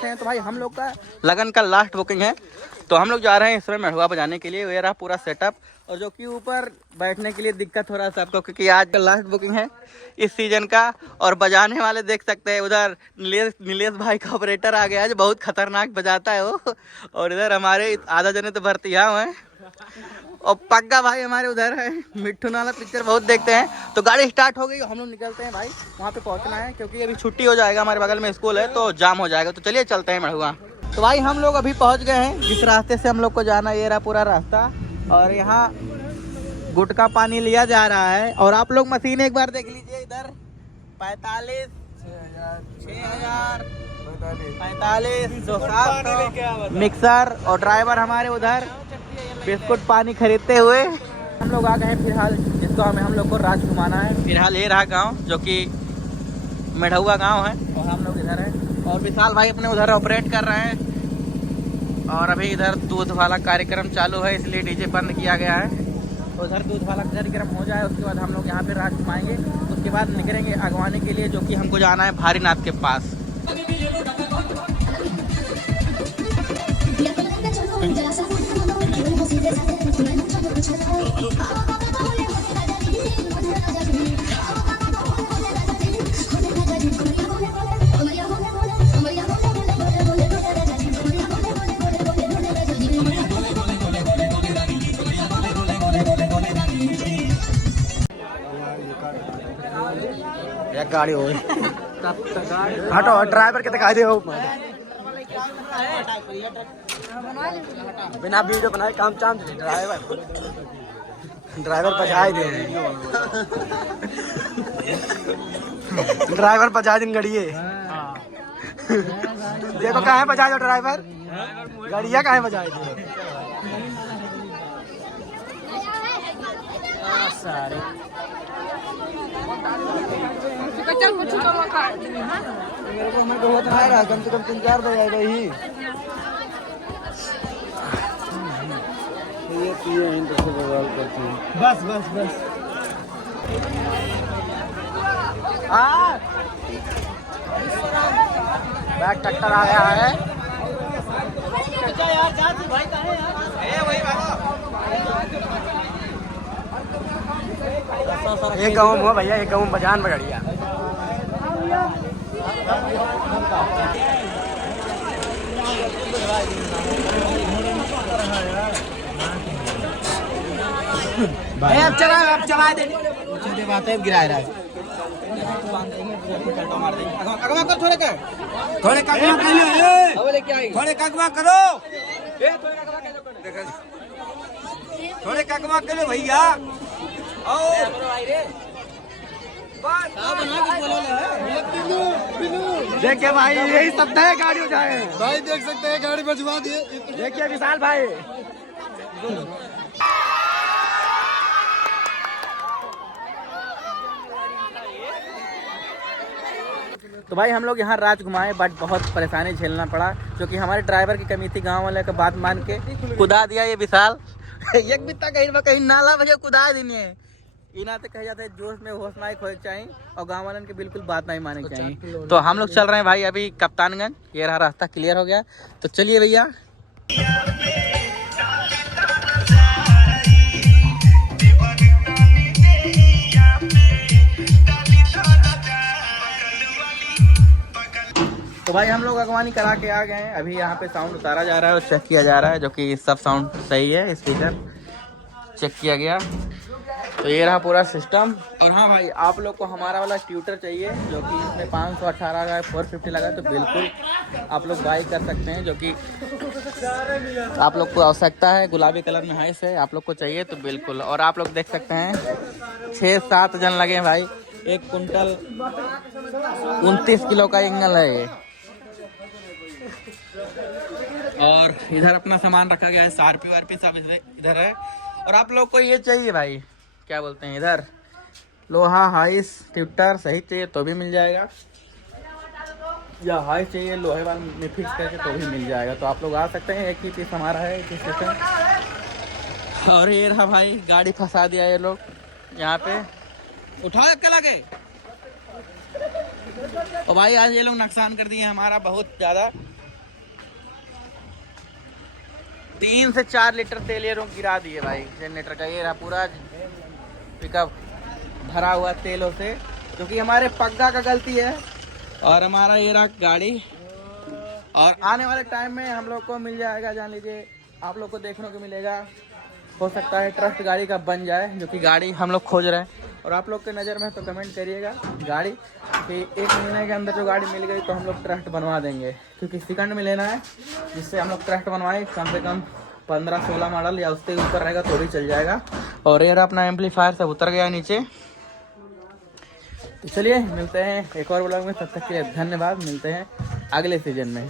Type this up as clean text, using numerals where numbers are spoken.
से हैं। तो भाई हम लोग का लगन का लास्ट बुकिंग है, तो हम लोग जा रहे हैं इस समय मढ़ुआ बजाने के लिए। ये रहा पूरा सेटअप, और जो कि ऊपर बैठने के लिए दिक्कत हो रहा है सबको, क्योंकि आज का लास्ट बुकिंग है इस सीजन का। और बजाने वाले देख सकते हैं, उधर नीलेश भाई का ऑपरेटर आ गया है जो बहुत खतरनाक बजाता है वो। और इधर हमारे आधा जने तो भर्तिया हुए हैं, और पग्गा भाई हमारे उधर है। मिट्ठू नाला पिक्चर बहुत देखते हैं। तो गाड़ी स्टार्ट हो गई, हम लोग निकलते हैं भाई, वहाँ पे पहुँचना है क्योंकि अभी छुट्टी हो जाएगा, हमारे बगल में स्कूल है तो जाम हो जाएगा। तो चलिए चलते हैं मढ़ुआ। तो भाई हम लोग अभी पहुँच गए हैं जिस रास्ते से हम लोग को जाना, ये रहा पूरा रास्ता। और यहाँ गुटखा पानी लिया जा रहा है, और आप लोग मशीन एक बार देख लीजिए इधर 45 6,000 मिक्सर, और ड्राइवर हमारे उधर बिस्कुट पानी खरीदते हुए हम लोग आ गए हैं। फिलहाल जिसको हम लोग को राज घुमाना है। फिलहाल ये रहा गांव जो कि मढ़ुआ गांव है, और हम लोग इधर हैं। और विशाल भाई अपने उधर ऑपरेट कर रहे हैं, और अभी इधर दूध वाला कार्यक्रम चालू है इसलिए डीजे बंद किया गया है। तो उधर दूध वाला कार्यक्रम हो जाए उसके बाद हम लोग यहाँ पे राज घुमाएंगे। उसके बाद निकलेंगे अगवाने के लिए, जो कि हमको जाना है भारीनाथ के पास। गाड़ी हो हटो, ड्राइवर के दिखाई दे बिना वीडियो बनाए काम चाम। ड्राइवर बजाए दे ड्राइवर बजा दिन गड़िए। देखो कहाँ बजाए ड्राइवर, गड़िया कहाँ बजाए दे सारे। मेरे को हमें बहुत आ रहा, कम से कम 3-4 बजाएगा ही। ये करती है। बस बस बस बैक ट्रैक्टर आ गया है। एक गाँव हुआ भैया, एक गाँव बजान बगड़िया। अब चला दे बात है, गिरा रहा है। थोड़े कगवा करो, थोड़े कगवा करो भैया। देखिए भाई, यही शब्द है, गाड़ी हो जाए भाई। देख सकते हैं गाड़ी बजवा दिए। देखिए विशाल भाई, तो भाई हम लोग यहाँ राज घुमाए, बट बहुत परेशानी झेलना पड़ा क्योंकि हमारे ड्राइवर की कमी थी। गांव वाले का बात मान के कुदा दिया ये विशाल। एक बित्ता कहीं नाला बजे कुदा दी है। इना तो कहे जाते हैं जोश में होश ना खोए चाहिए, और गांव वालों की बिल्कुल बात नहीं माने चाहिए। तो हम लोग चल रहे हैं भाई अभी कप्तानगंज। ये रहा रास्ता, क्लियर हो गया। तो चलिए भैया। तो भाई हम लोग अगवानी करा के आ गए हैं। अभी यहाँ पे साउंड उतारा जा रहा है और चेक किया जा रहा है, जो कि सब साउंड सही है, स्पीकर चेक किया गया। तो ये रहा पूरा सिस्टम। और हाँ भाई, आप लोग को हमारा वाला ट्यूटर चाहिए जो कि इसमें 518 का 450 लगा, तो बिल्कुल आप लोग बाई कर सकते हैं, जो कि आप लोग को आवश्यकता है। गुलाबी कलर में है इसे, आप लोग को चाहिए तो बिल्कुल। और आप लोग देख सकते हैं 6-7 जन लगे भाई। 1 कुंटल 29 किलो का एंगल है ये। और इधर अपना सामान रखा गया है, सारपी वारपी सब इधर है। और आप लोग को ये चाहिए भाई, क्या बोलते हैं इधर, लोहा हाइस ट्यूटर सही चाहिए तो भी मिल जाएगा, या हाइस चाहिए लोहे वाले में फिक्स करके तो भी मिल जाएगा। तो आप लोग आ सकते हैं, एक ही पीस हमारा है, एक ही स्टेशन। और ये रहा भाई, गाड़ी फंसा दिया ये लोग यहाँ पे, उठाओ क्या लगे। और भाई आज ये लोग नुकसान कर दिए हमारा बहुत ज़्यादा। 3 से 4 लीटर तेल ये लोग गिरा दिए भाई जनरेटर का। ये रहा पूरा पिकअप भरा हुआ तेलों से, क्योंकि हमारे पग्गा का गलती है। और हमारा ये रहा गाड़ी, और आने वाले टाइम में हम लोग को मिल जाएगा, जान लीजिए आप लोग को देखने को मिलेगा, हो सकता है ट्रस्ट गाड़ी का बन जाए, जो कि गाड़ी हम लोग खोज रहे हैं। और आप लोग के नज़र में तो कमेंट करिएगा गाड़ी कि 1 महीने के अंदर जो गाड़ी मिल गई तो हम लोग ट्रस्ट बनवा देंगे, क्योंकि सेकंड में लेना है, जिससे हम लोग ट्रस्ट बनवाएं। कम से कम 15-16 मॉडल या उससे ऊपर रहेगा तो भी चल जाएगा। और ये अपना एम्पलीफायर सब उतर गया नीचे। तो चलिए मिलते हैं एक और ब्लॉग में, तब तक के लिए धन्यवाद। मिलते हैं अगले सीजन में।